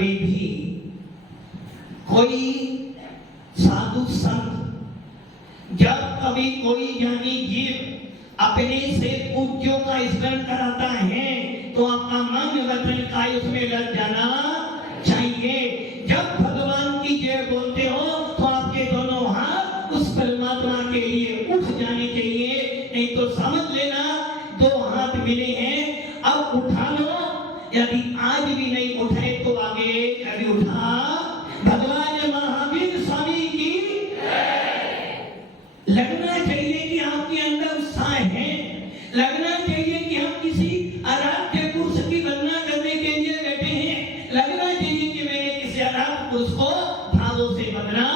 कभी भी कोई साधु संत जब कभी कोई ज्ञानी जीव अपने से पूज्यों का स्मरण कराता है तो आपका मन वचन काया उसमें लग जाना चाहिए। जब भगवान की जय बोलते हो तो आपके दोनों हाथ उस परमात्मा के लिए उठ जाने चाहिए, नहीं तो समझ लेना दो हाथ मिले हैं, अब उठा लो। यदि आज भी नहीं उठाए तो आगे कभी उठा। भगवान महावीर स्वामी की लगना चाहिए कि आपके अंदर उत्साह है, लगना चाहिए कि हम किसी आराध्य पुरुष की वंदना करने के लिए बैठे हैं, लगना चाहिए कि मैंने किसी आराध्य पुरुष को भावों से वंदना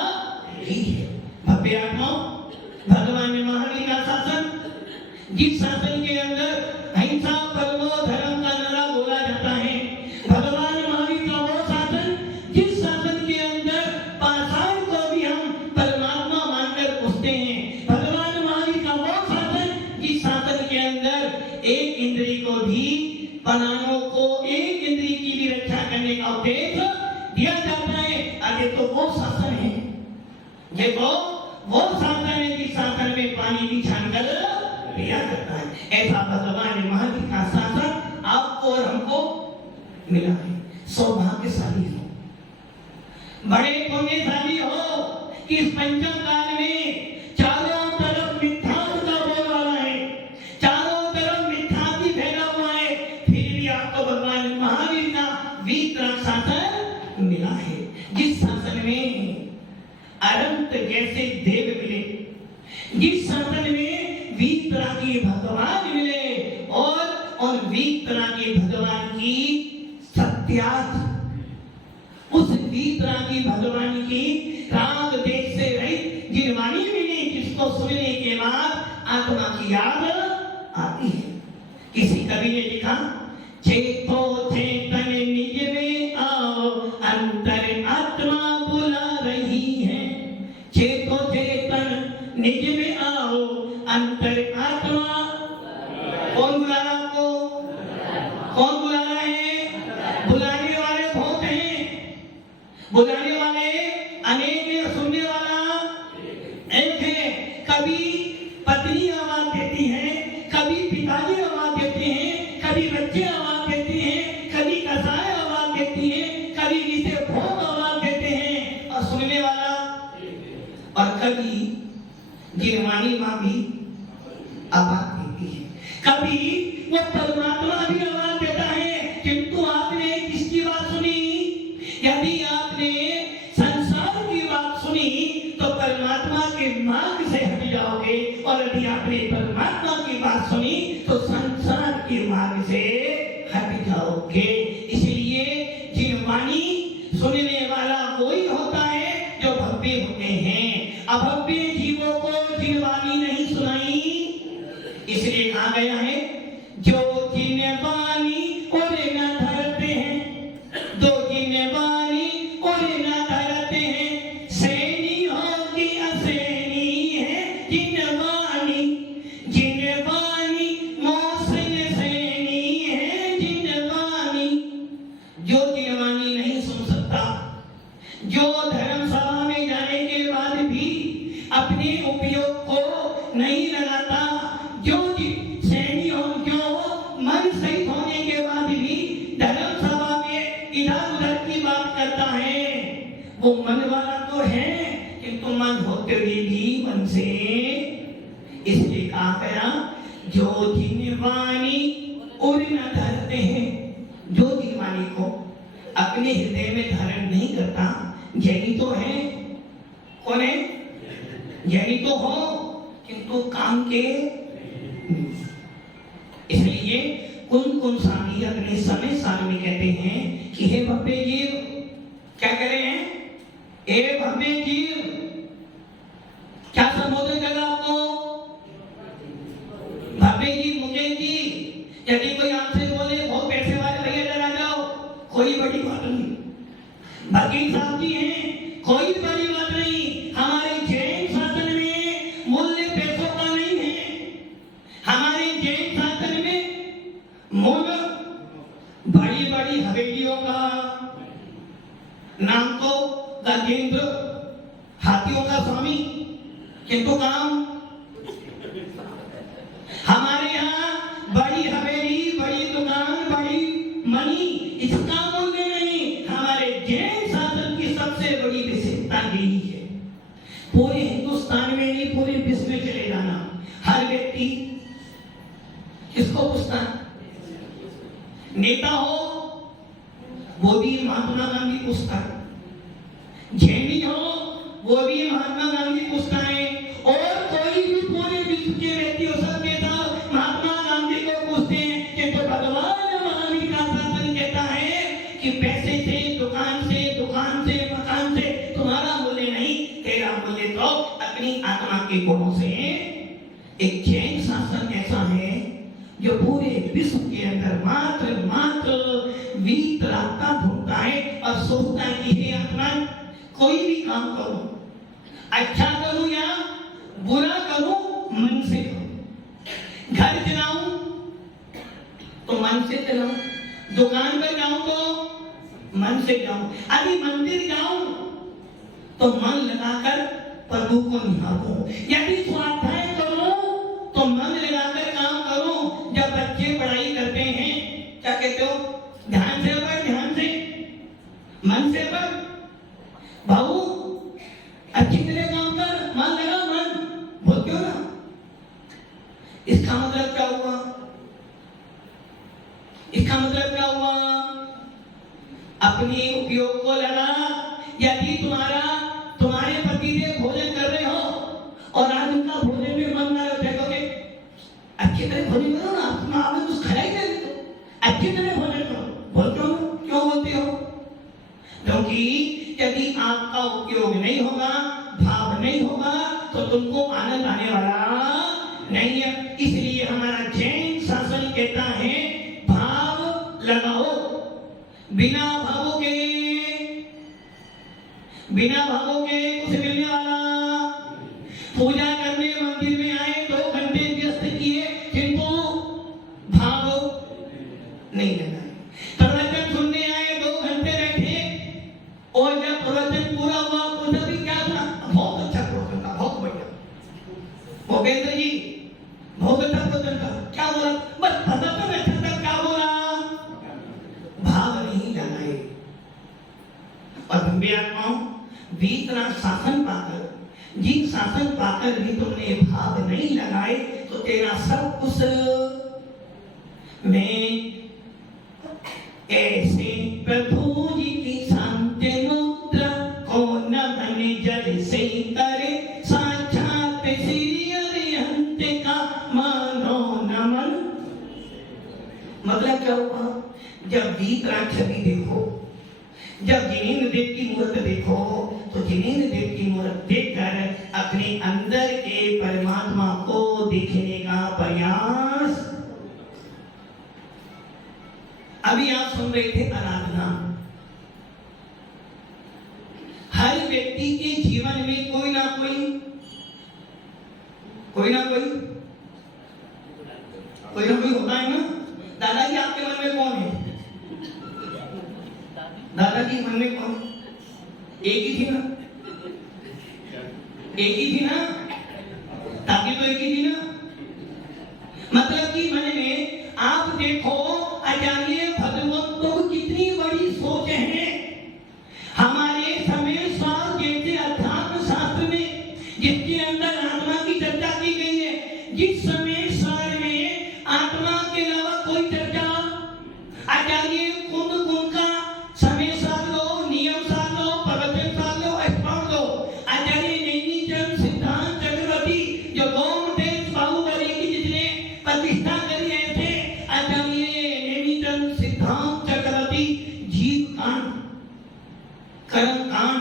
की है। भव्य आत्माओं, भगवान महावीर का शासन, जिस शासन के अंदर अहिंसा परमो धर्म का नारा बोला जाता है, भगवान महावीर का वो शासन जिस शासन के अंदर पाषाण को भी हम परमात्मा मानकर पूछते हैं, भगवान महावीर का वो शासन जिस शासन के अंदर एक इंद्रिय को भी प्राणों को एक इंद्रिय की भी रक्षा करने का उपदेश दिया जाता है। अरे तो वो शासन है, ये वो शासन है जिस शासन में पानी भी छानकर दिया जाता है। ऐसा भगवान महावीर का शासन आपको और हमको मिला है। सौभाग्यशाली हो, बड़े पुण्यशाली हो कि इस पंचम काल में चारों तरफ मिथ्या का बोलबाला है, चारों तरफ मिथ्या भी फैला हुआ है, फिर भी आपको भगवान महावीर का वीतराग शासन मिला है, जिस शासन में अनंत जैसे देव मिले, जिस शासन में वीतरागी भगवान मिले और वीतरागी भगवान की सत्यार्थ, उस वीतरागी भगवान की राग देश से रहित जिनवाणी मिली, जिसको सुनने के बाद आत्मा की याद आती है। किसी कवि ने लिखा, चेतो चेतन निज में आओ अंतर आत्मा बुला रही है, चेतो चेतन निज में आओ अंतर आत्मा। कौन बुला रहा आपको? कौन बुला रहा है? बुलाने वाले बहुत हैं, बुलाने वाले अनेक हैं, सुनने वाला एक है। कभी पत्नी आवाज देती है, कभी पिताजी आवाज देते हैं, कभी बच्चे आवाज देते हैं, कभी कसाई आवाज देती है, कभी किसे भोग आवाज देते हैं, और सुनने वाला, और कभी गिरवाणी माँ भी आवाज देती है, कभी वो परमात्मा भी आवाज देता है। किंतु आपने किसकी बात सुनी? यदि आपने संसार की बात सुनी तो परमात्मा के मार्ग से हट जाओगे, और यदि आपने परमात्मा की बात सुनी तो संसार के मार्ग से हट जाओगे। इसलिए जिनवाणी सुनने वाला वही होता है जो भव्य होते हैं। अभव्य जीवों को जिनवाणी नहीं सुनाई, इसलिए कहा गया है, जो जिनवाणी उड़े न धरते हैं, दो जिनवाणी उड़े न धरते हैं, सैनी हो कि असैनी है जिनवाणी, जिनवाणी मौसन सैनी है जिनवाणी। जो जिनवाणी नहीं सुन सकता, जो धर्मसभा में जाने के बाद भी अपने उपयोग को नहीं लगाता, जो सैनी हो, जो मन सहित होने के बाद भी धर्मसभा में इधर उधर की बात करता है, वो मन वाला तो है किंतु मन होते हुए भी मन से। इसलिए कहा गया, जो जिनवाणी उड़ न धरते हैं, जो जिनवाणी को अपने हृदय में धारण नहीं करता, ज्ञानी तो है। कौन है? ज्ञानी तो हो किंतु काम के। इसलिए कुन स्वामी अपने समय साल में कहते हैं कि हे भव्य जीव, क्या कह रहे हैं? हे भव्य जीव, क्या संबोधन कर रहा आपको? भव्य जी, मुकेश जी। यदि कोई आपसे बोले बहुत पैसे वाले भैया डरा जाओ, कोई बड़ी बात नहीं। वकील साहब जी हैं, कोई बड़ी बात नहीं। हमारे जैन शासन में मूल्य पैसों का नहीं है, हमारे जैन शासन में मूल्य बड़ी बड़ी हवेलियों का, नाम तो गजेंद्र, हाथियों का स्वामी, किंतु काम हमारे यहाँ बड़ी हवेली, बड़ी दुकान, बड़ी मनी, इसका मूल्य नहीं। हमारे जैन शासन की सबसे बड़ी विशेषता यही है। पूरे हिंदुस्तान में नहीं, पूरे विश्व में चले जाना, हर व्यक्ति किसको पूछता है? नेता हो वो भी महात्मा गांधी पूछता है, जैनी हो वो भी महात्मा गांधी पूछता है, और कोई भी पूरे विश्व के व्यक्ति हो सकते महात्मा गांधी को पूछते हैं कि तो भगवान महावीर का शासन कहता है कि पैसे से, दुकान से, मकान से तुम्हारा मूल्य नहीं, तेरा मूल्य तो अपनी आत्मा के गुणों से। एक जैन शासन ऐसा है जो पूरे विश्व के अंदर मात्र वीतरागता ढूंढता है और सोचता है कि हे आत्मा, कोई भी काम करूं, अच्छा करूं या बुरा करूं, मन से करूं। घर चलाऊं तो मन से चलाऊं, दुकान पर जाऊं तो मन से जाऊं, अभी मंदिर जाऊं तो मन लगाकर प्रभु को निहारूं, यदि स्वाध्याय करूं तो मन लगाकर काम करूं। जब बच्चे पढ़ाई करते हैं क्या कहते हो? ध्यान से पढ़, ध्यान से, मन से पढ़, भाऊ अच्छी तरह काम कर, मन लगा, मन बोलते हो ना। इसका मतलब क्या हुआ? इसका मतलब क्या हुआ? अपने उपयोग को लगा। यदि तुम्हारे पतिदेव भोजन कर रहे हो और आज उनका भोजन में मन ना रहे, देखोगे अच्छी तरह भोजन करो ना, तुम आपने कुछ खाया ही नहीं, तो अच्छी तरह भोजन करो। बोलते हो? क्यों बोलते हो? क्योंकि यदि आपका उपयोग नहीं होगा, भाव नहीं होगा, तो तुमको आनंद आने वाला नहीं है। इसलिए हमारा जैन शासन कहता है भाव लगाओ, बिना भावों के कुछ मिलने वाला। पूजा करने मंदिर में आए, 2 घंटे व्यस्त किए, किंतु भाव नहीं लगाए। प्रवचन सुनने आए, 2 घंटे बैठे, और जब प्रवचन पूरा हुआ पूछा भी क्या सुना? बहुत अच्छा प्रवचन था, बहुत बढ़िया भूपेंद्र जी, बहुत अच्छा प्रवचन था। क्या बोला? बस प्रवचन अच्छा था, क्या बोला? भाव नहीं लगाए। और आत्माओं, बीतना शासन पाकर, जिन शासन पाकर भी तुमने भाव नहीं लगाए, तो तेरा सब कुछ में ऐसे प्रभु जी की शांति मुद्रा को नमन जल से करे, साक्षात श्री अरिहंत का मानो नमन। मतलब क्या हुआ? जब वीतराग छवि देखो, जब जिनेन्द्र देव की मूर्त देखो, तो जिनेन्द्र देव की मूर्त देखकर अपने अंदर के परमात्मा को देखने का प्रयास। अभी आप सुन रहे थे आराधना। हर व्यक्ति के जीवन में कोई ना कोई होता है ना। दादाजी आपके मन में कौन है? दादाजी मन में कौन? एक ही थी ना, ताकि तो एक ही थी ना। मतलब कि मन में आप देखो, आचार्य भगवंतों की कितनी बड़ी सोच है। हमारे समय सार जैसे अध्यात्म शास्त्र में जिसके अंदर आत्मा की चर्चा की गई है, जिस समय सार में आत्मा के अलावा कोई चर्चा, आचार्य कुंद का समय सार लो, नियम सार लो, प्रवचन सार लो, एक्सपाउंड लो। आचार्य नैनीचंद सिद्धांत चक्रवर्ती जो गौमदेव बाहुबली की जिसने प्रतिष्ठा करी है, आचार्य नैनीचंद सिद्धांत चक्रवर्ती जीव कांड, कर्म कांड,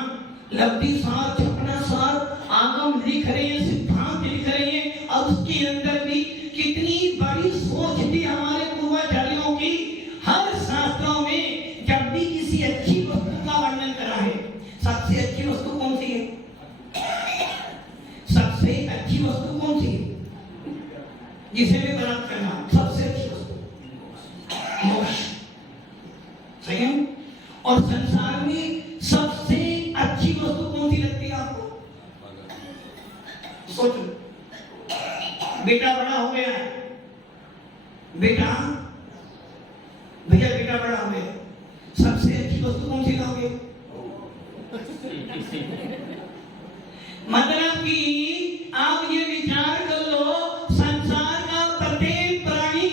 लब्धि सार, छपना सार, आगम लिख रहे हैं, सिद्धांत लिख रहे हैं। और उसके अंदर भी कितनी बड़ी सोच थी हमारे पूर्वाचार्यों की। हर शास्त्रों में जब भी किसी अच्छी वस्तु का वर्णन करा है, सबसे अच्छी वस्तु कौन सी है? सबसे अच्छी वस्तु कौन सी है जिसे भी प्राप्त करना? सबसे अच्छी वस्तु मोक्ष, सही है। और संसार में सब बेटा बड़ा हो गया है, बेटा भैया बेटा बड़ा हो गया, सबसे अच्छी वस्तु कौन सी लाओगे? मतलब कि आप ये विचार कर लो, संसार का प्रत्येक प्राणी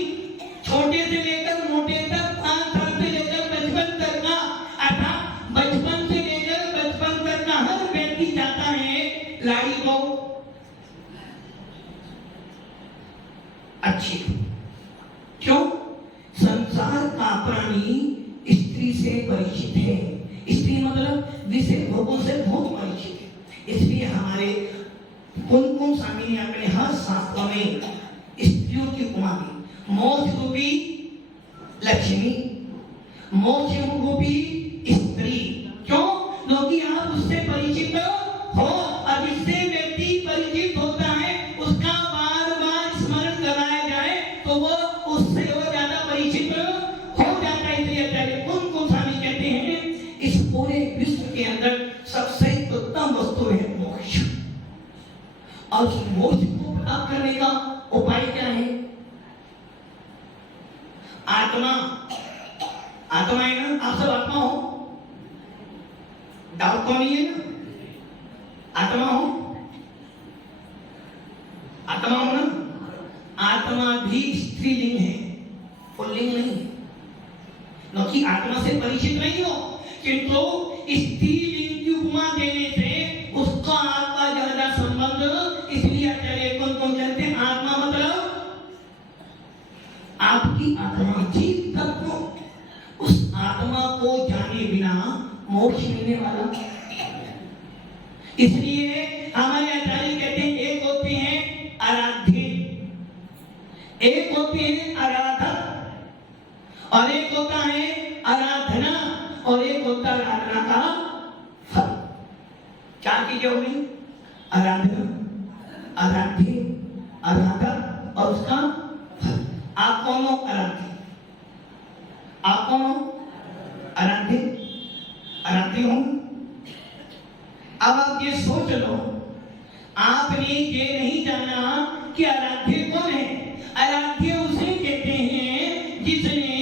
छोटे से लेकर मोटे तक, 5 साल से लेकर 55 तक का, अर्थात बचपन से लेकर 55 तक का हर व्यक्ति चाहता है लाड़ी को अच्छी। क्यों? संसार का प्राणी स्त्री से परिचित है, स्त्री मतलब विषय भोगों से बहुत परिचित है। इसलिए हमारे कुमकुम स्वामी ने अपने हर शास्त्रों में स्त्रियों की उपमा दी। मोक्ष रूपी लक्ष्मी, मोक्ष रूपी स्त्री। क्यों? क्योंकि आप उससे परिचित हो, और जिससे व्यक्ति परिचित होता है उसका बार बार स्मरण कराया जाए तो वो उससे वो ज्यादा परिचित हो जाता है। इसलिए आचार्य कुमकुम स्वामी कहते हैं इस पूरे विश्व के अंदर सबसे उत्तम वस्तु है मोक्ष, और उस मोक्ष को प्राप्त करने का उपाय क्या है? आत्मा, आत्मा है ना, आप सब आत्मा हो, डाउट तो नहीं है ना? आत्मा हो, आत्मा हो ना? आत्मा भी स्त्रीलिंग है, पुल्लिंग नहीं है। क्योंकि आत्मा से परिचित नहीं हो, किंतु स्त्रीलिंग की उपमा देने से उसका आपका ज्यादा संबंध। इसलिए आचार्य कौन कहते हैं आत्मा मतलब आपकी आत्मा, जीव तत्व। उस आत्मा को जाने बिना मोक्ष मिलने वाला। इसलिए हमारे आचार्य कहते हैं एक होते हैं आराध्य, एक होते हैं आराधक, और एक होता है आराधना, और एक होता है आराधना का फल। चार चीजें हो गई, आराधना, आराध्य, आराधक और उसका फल। आप कौन हो? आराध्य। आप कौन हो? आराध्य, आराध्य हो। अब आप ये सोच लो, आपने ये नहीं जाना कि आराध्य कौन है। आराध्य उसे कहते हैं जिसने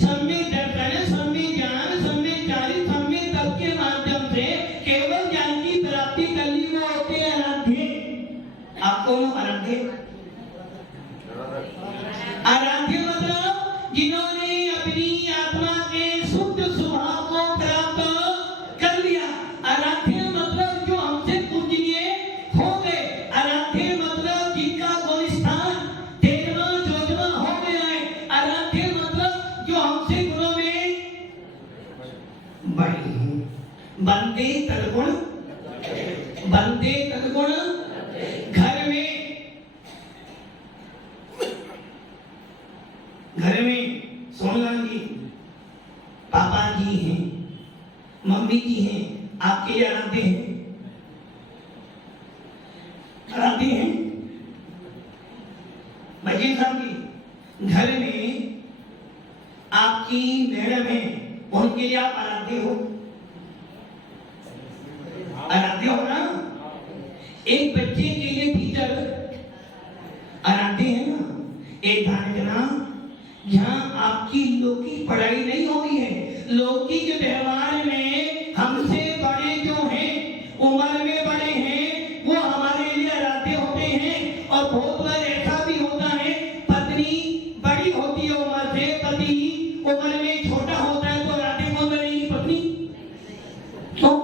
सम्यक दर्शन, सम्यक ज्ञान, सम्यक चारित्र, सम्यक तप के माध्यम से केवल ज्ञान की प्राप्ति कर ली, वो होते हैं आराध्य। आप कौन हो? आराध्य। आराध्य मतलब जिन्होंने अपनी आत्मा के शुद्ध स्वभाव को प्राप्त कर लिया। आराध्य मतलब जो हमसे पूजनीय हो गए। आराध्य मतलब जिनका गुण स्थान 13वां 14वां हो गया है। आराध्य मतलब जो हमसे गुणों में बड़े हैं। बंदे तदगुण, बंदे तदगुण। घर में सोनलाल जी पापा जी हैं, मम्मी जी हैं, आपके लिए आराध्य हैं, आराध्य हैं। भजन साहब जी घर में आपकी मैडम है, उनके लिए आप आराध्य हो, आराध्य हो ना? एक बच्चे के लिए टीचर आराध्य है ना? एक ध्यान देना, जहां आपकी लौकिक पढ़ाई नहीं हो रही है, लौकिक व्यवहार में हमसे बड़े जो हैं, उम्र में बड़े हैं, वो हमारे लिए आराध्य होते हैं। और बहुत बार ऐसा भी होता है, पत्नी बड़ी होती है उम्र से, पति उम्र में छोटा होता है, तो आराध्य कौन बनेगी? पत्नी। क्यों?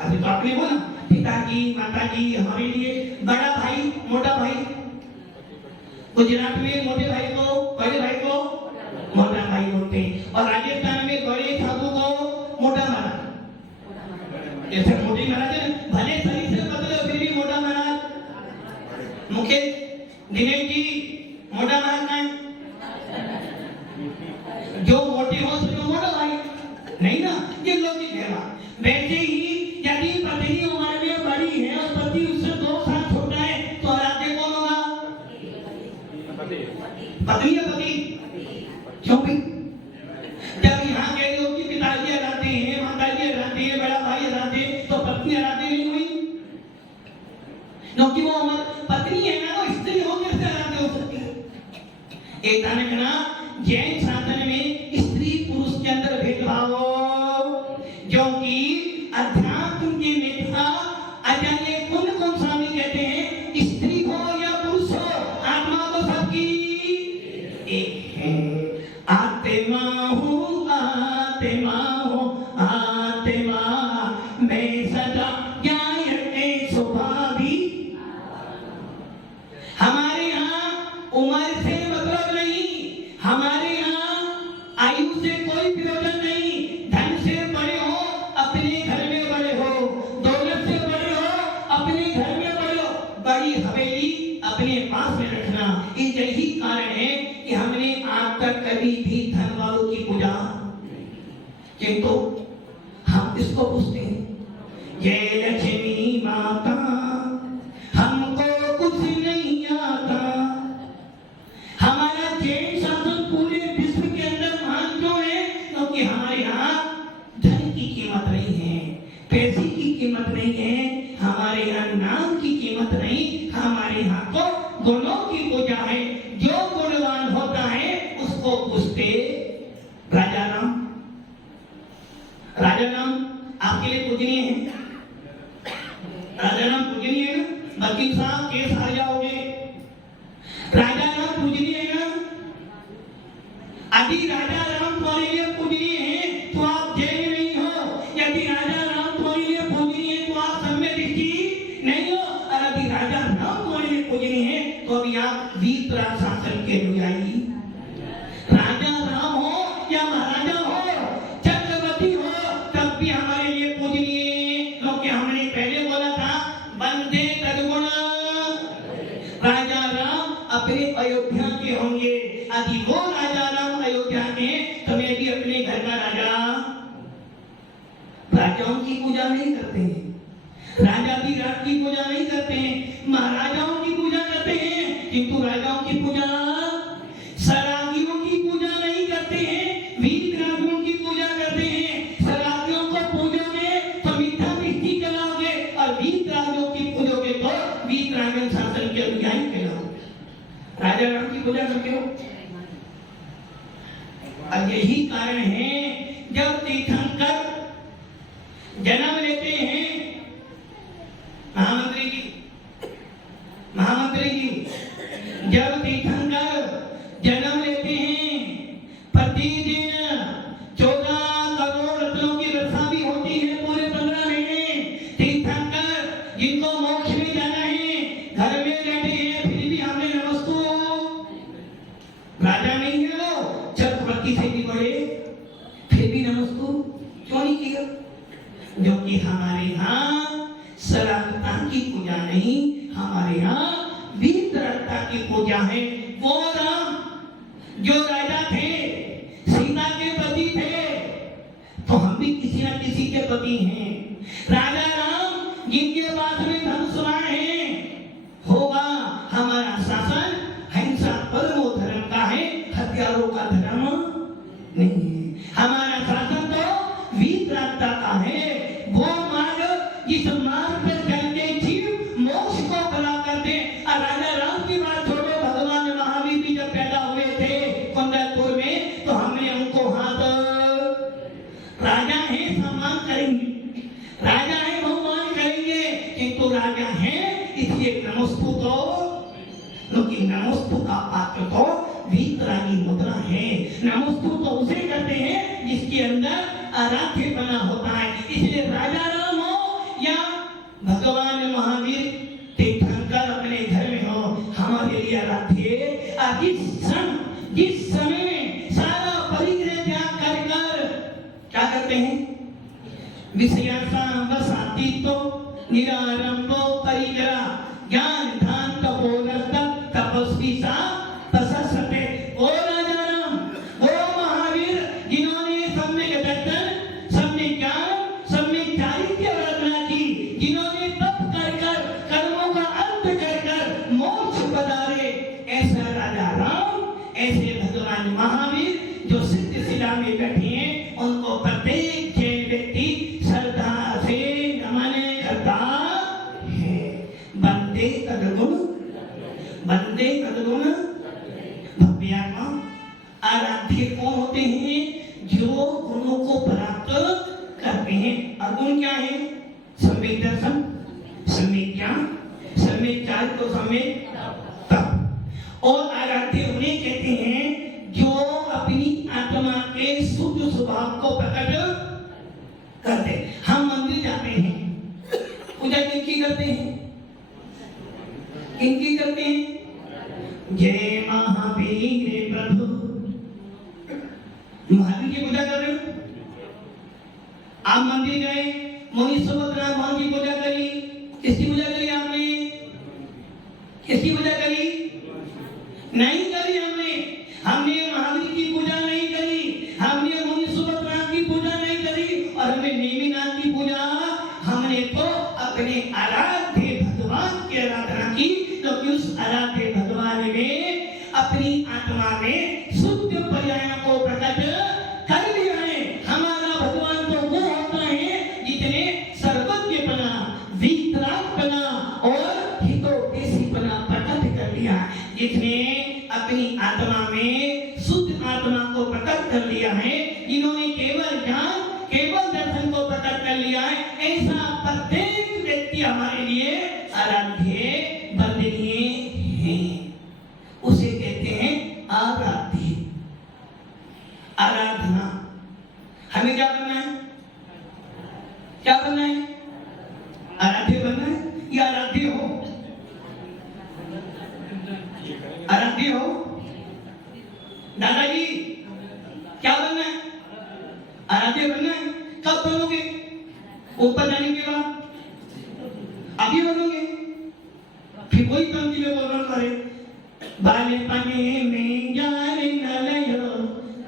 अभी तो आपने बोला पिताजी माताजी हमारे लिए बड़ा भाई, मोटा भाई। गुजरात में मोटे भाई को, बड़े भाई को मोटा भाई बोलते हैं, और राजस्थान में बड़े साधु को मोटा महाराज। ऐसे मोटे महाराज है, भले शरीर से पतले फिर भी मोटा महाराज। मुकेश दिनेश जी मोटा महाराज है, जो मोटे हो सके मोटा भाई नहीं ना, ये लौकिक व्यवहार। वैसे ही यदि पत्नी उम्र में बड़ी है और पति उससे 2 साल छोटा है, तो आराध्य कौन होगा? पत्नी या पति? क्यों भाई? जब यहाँ कह रहे हो कि पिताजी आराध्य हैं, माताजी आराध्य हैं, बड़ा भाई आराध्य है, तो पत्नी आराध्य नहीं हुई? क्योंकि वो पत्नी है ना, वो स्त्री होकर आत्मा हूँ आत्मा हूँ आत्मा मैं सदा ज्ञायते स्वभावी। हमारे यहाँ उम्र से मतलब नहीं, हमारे यहाँ आयु से कोई प्रयोजन नहीं। धन से बड़े हो अपने घर में बड़े हो, दौलत से बड़े हो अपने घर में बड़े हो, बड़ी हवेली अपने पास में रखना। यही कारण है कि हमने आज तक कभी भी धन वालों की पूजा, किंतु हम इसको पूछते हैं जय लक्ष्मी माता हमको कुछ नहीं आता। हमारा जैन शासन पूरे विश्व के अंदर महान क्यों है? क्योंकि हमारे यहाँ धन की कीमत नहीं है, पैसे की कीमत नहीं है, हमारे यहाँ नाम की कीमत नहीं, हमारे यहाँ तो गुणों की पूजा है। जो गुणवान होता है उसको पूछते राजा राम। राजा राम आपके लिए पूजनीय है, राजा राम पूजनीय है ना? वकील साहब केस हार जाओगे, राजा राम पूजनीय है ना? यदि राजा राम तुम्हारे लिए पूजनीय है तो आप जैन नहीं हो। यदि राजा राम तुम्हारे लिए पूजनीय है तो आप सम्यक दृष्टि नहीं हो। और यदि राजा राम तुम्हारे लिए पूजनीय है तो अभी आप वीतराग शासन के अनुयायी। राजा राम हो या महाराजा हो, चक्रवर्ती हो, तब भी हमारे लिए पूजनीय, क्योंकि हमने पहले बोला था वंदे तद्गुण। राजा राम अपने अयोध्या के होंगे, यदि वो राजा राम अयोध्या के, तो मैं भी अपने घर का राजा। राजाओं की पूजा नहीं करते हैं, राजा भी राज की पूजा नहीं करते हैं, महाराजाओं की पूजा करते हैं, किंतु राजाओं की पूजा, सरागियों की पूजा नहीं करते हैं, वीतरागियों की पूजा करते हैं। सरागियों को पूजोगे तो मीठा मिट्टी चलाओगे, और वीतरागियों की पूजोगे तो वीतरागन शासन के अनुयायी कहलाओगे। राजा राम की पूजा करते हो। अब यही कारण है जब तीर्थंकर जन्म लेते हैं, महामंत्री जी जब तीर्थंकर जन्म लेते हैं, प्रतिदिन 14 करोड़ रत्नों की वर्षा भी होती है पूरे 15 महीने। तीर्थंकर जिनको मोक्ष में जाना है घर में बैठे हैं, फिर भी हमने नमस्तु, राजा नहीं है वो, चक्रवर्ती से भी बड़े, फिर भी नमस्तु क्यों नहीं किया? जो कि हमारे यहाँ सरागता की पूजा नहीं, हमारे यहाँ वीतरागता की पूजा है। वो राम जो राजा थे, सीता के पति थे, तो हम भी किसी न किसी के पति हैं। राजा राम जिनके पास में धनुष है, होगा हमारा शासन हिंसा परमो धर्म का है, हथियारों का धर्म नहीं है। हमारा शासन तो वीतरागता का है। वो मार्ग जिस मार्ग पर चलते जीव मोक्ष को भला करते। और राजा राम की बात छोड़ो, भगवान महावीर भी जब पैदा हुए थे कुंदलपुर में, तो हमने उनको हाथ, राजा है सम्मान करेंगे, राजा है बहुमान करेंगे, किंतु राजा है इसलिए नमस्तु तो, क्योंकि नमस्तु का पात्र तो वीतरागी मुद्रा है। नमस्तु तो उसे करते हैं जिसके अंदर आराध्य बना होता है। इसलिए राजा राम हो या भगवान महावीर तीर्थंकर अपने घर में हो, हमारे लिए आराध्य। जिस समय में सारा परिग्रह त्याग कर क्या करते हैं, विषयासा वसाती तो निरारंभो परिग्रह ज्ञान ध्यान तपोरस्त तपस्वी सा तसस्ते। ओ राजा राम, ओ महावीर, जिन्होंने सम्यक दर्शन, सम्यक ज्ञान, सम्यक चारित्र्य रचना की, जिन्होंने तप कर कर्मों का अंत कर मोक्ष पधारे, ऐसा राजा राम, ऐसे भगवान महावीर जो सिद्ध शिला में बैठे हैं, उनको प्रत्येक जैन व्यक्ति श्रद्धा से नमन करता है। वंदे तद्गुण, वंदे तद्गुण भव्यात्मा। आराध्य कौन होते हैं? जो गुणों को प्राप्त करते हैं। और गुण क्या है? सम्यक दर्शन, सम्यक ज्ञान, सम्यक चारित्र्य, सम्यक तप। और आराध्य उन्हें कहते हैं जो अपनी आत्मा किनकी करते हैं? किनकी करते हैं? जय महावीर प्रभु। महावीर की पूजा कर रहे हो? आप मंदिर गए, मुनि सुभद्रा भगवान की पूजा करी, किसकी पूजा करी आपने? किसकी पूजा करी? नहीं करी हमने। हमने महावीर की पूजा नहीं करी, हमने मुनि सुभद्रा की पूजा नहीं करी, और हमने नेमिनाथ की पूजा, हमने तो अपने आराध्य भगवान की आराधना की। क्योंकि उस आराध्य भगवान ने अपनी आत्मा में शुद्ध पर्यायों को प्रकट कर दिया है। हमारा भगवान तो वो होता है जितने सर्वज्ञपना, वितरागपना और हितोपदेशीपना प्रकट कर लिया, जिसने अपनी आत्मा में शुद्ध आत्मा को प्रकट कर लिया है, जिन्होंने केवल ज्ञान, केवल दर्शन को प्रकट कर लिया है। ऐसा प्रत्येक व्यक्ति हमारे लिए आराध्य वंदनीय है। उसे कहते हैं आराध्य। आराधना। हमें क्या करना है? क्या करना है? आराध्य बनना है या आराध्य हो? आराध्य हो? दादाजी क्या बनना है? आराध्य बनना है। कब बनोगे? ऊपर जाने के बाद? अभी बनोगे? फिर वही पंक्ति में बोल रहा हूं, बालपने में ज्ञान न लयो,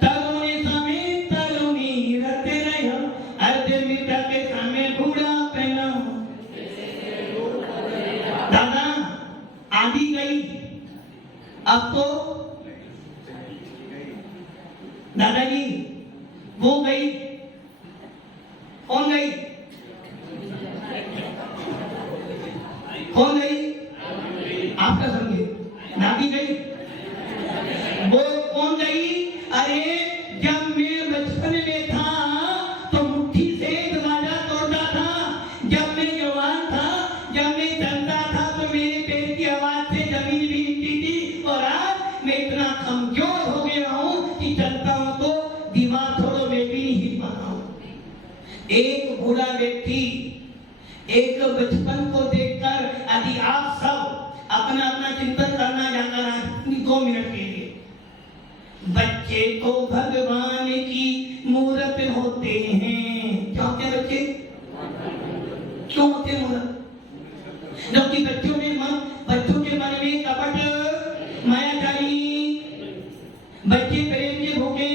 तरुणी समय तरुणी रत रहो, अर्ध मृत के समय बूढ़ा पहनो। दादा आदि गई, अब तो दादाजी वो गई। कौन गई? कौन गई? आपका समझे। दादी गई। वो कौन गई? अरे जब मैं बचपन में था तो मुट्ठी से दरवाजा तोड़ता था। जब मैं जवान था, जब मैं चलता था तो मेरे पैर की आवाज से जमीन भी हिलती थी। और आज मैं इतना कमजोर हो गया हूँ कि चलता हूँ तो दीवार छोड़ो मैं भी नहीं हिल पाता हूँ। एक बूढ़ा व्यक्ति एक बचपन को देखकर, यदि आप सब अपना अपना चिंतन करना जाकर 2 मिनट के लिए, बच्चे तो भगवान की मूर्त होते हैं। क्या होते हैं बच्चे? क्यों होते हैं मूर्त? जबकि बच्चों के मन में कपट, मायाजाली, बच्चे प्रेम के भूखे।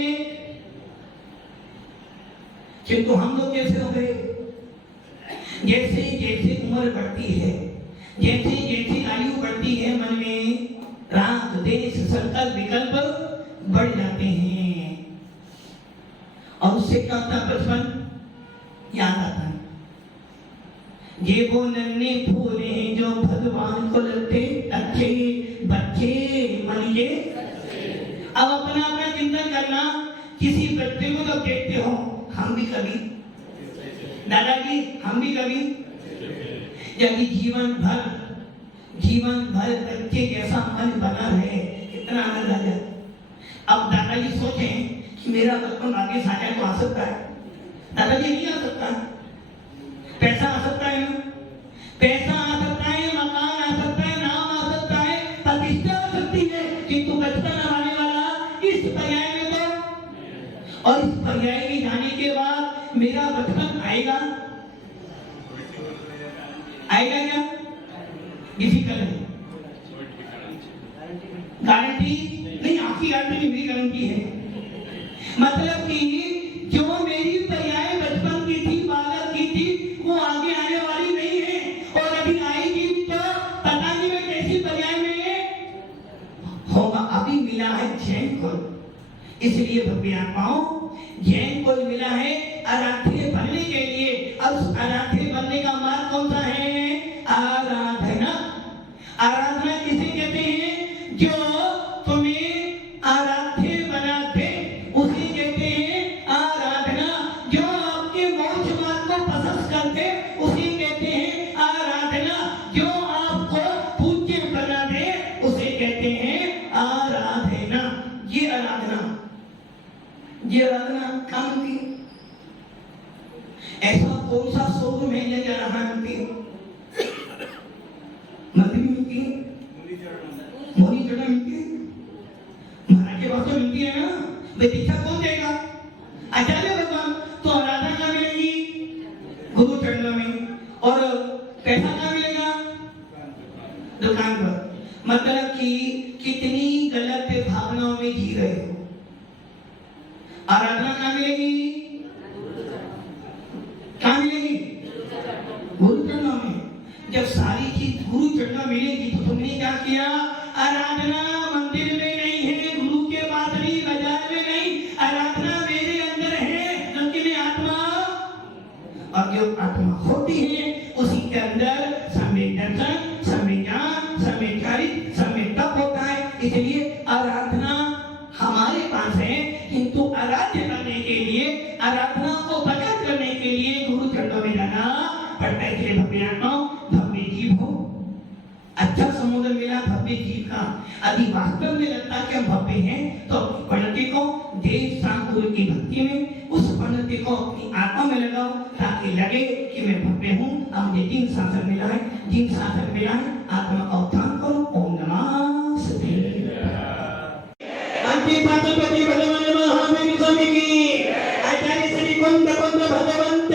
किंतु हम लोग कैसे हो गए? जैसे जैसे उम्र बढ़ती है, जैसे जैसे आयु बढ़ती है, मन में राग, देश, संकल्प, विकल्प बढ़ जाते हैं। और उससे क्या होता है? बचपन याद आता है। ये वो नन्हे फूल हैं जो भगवान को लगते अच्छे, बच्चे मनिए। अब अपना अपना चिंतन करना। किसी बच्चे को तो देखते हो, हम भी कभी, दादाजी हम भी कभी, यदि जीवन भर बच्चे जैसा मन बना रहे, कितना आनंद आ जाए। अब दादाजी सोचें कि मेरा बचपन आगे साझा को आ सकता है। दादाजी नहीं आ सकता। पैसा आ सकता है ना? पैसा आ सकता है, मकान आ सकता है, नाम आ सकता है, प्रतिष्ठा आ सकती है, किंतु बचपन आने वाला इस पर्याय में तो, और इस पर्याय में जाने के बाद मेरा बचपन आएगा? आएगा क्या? डिफिकल्ट है। गारंटी नहीं, आपकी गारंटी नहीं, मेरी गारंटी है। मतलब कि जो मेरी पर्याय बचपन की थी, बालक की थी, वो आगे आने वाली नहीं है। और अभी आएगी तो पता नहीं मैं कैसी पर्याय में होगा। अभी मिला है जैन को, इसलिए भव्य आत्माओं, जैन को मिला है आराध्य बनने के लिए। और उस आराध्य बनने का मार्ग कौन सा है? आराधना। आराधना किसे कहते हैं? जो तुम्हें आराध्य बनाते, उसे कहते हैं आराधना। जो आपके मोक्ष मार्ग को प्रशस्त करते, उसे कहते हैं आराधना। जो आपको पूज्य बना दे, उसे कहते हैं आराधना। ये आराधना काम होती है। ऐसा कौन सा शोरूम है जहाँ आराधना होती है? मिलती है? मोहनी चढ़ना मिलती है? महाराज के पास तो मिलती है ना। भाई दीक्षा कौन देगा? आचार्य भगवान। तो आराधना कहाँ मिलेगी? गुरु चरणों में। और पैसा कहाँ मिलेगा? दुकान पर। मतलब कि कितनी गलत भावनाओं में जी रहे हो। आराधना कहाँ मिलेगी? कहाँ मिलेगी? गुरु चरणों में। जब सारी चीज गुरु चरणों मिलेगी तो तुमने क्या किया? आराधना मंदिर में नहीं है, गुरु के पास नहीं, बाजार में नहीं, आराधना मेरे अंदर है। क्योंकि मैं आत्मा, और जो आत्मा होती है उसी के अंदर सम्यक दर्शन, सम्यक ज्ञान, सम्यक चरित्र, सम्यक तप होता है। इसलिए आराधना हमारे पास है, किंतु आराध्य करने के लिए, आराधना को प्रकट करने के लिए गुरु चरणों में जाना पड़ता है। इसलिए भव्य आत्मा, भव्य जीव हो। अच्छा संबोधन मिला भव्य जीव का। यदि वास्तव में लगता कि हम भव्य हैं तो प्रणति को देव गुरु की भक्ति में, उस प्रणति को अपनी आत्मा में लगाओ ताकि लगे कि मैं भव्य हूँ। मुझे 3 शासन मिला है, 3 शासन मिला है। आत्मा का उत्थान करो। ओम नमः शिवाय। भगवान महावीर स्वामी की आचार्य श्री कुंद भगवंत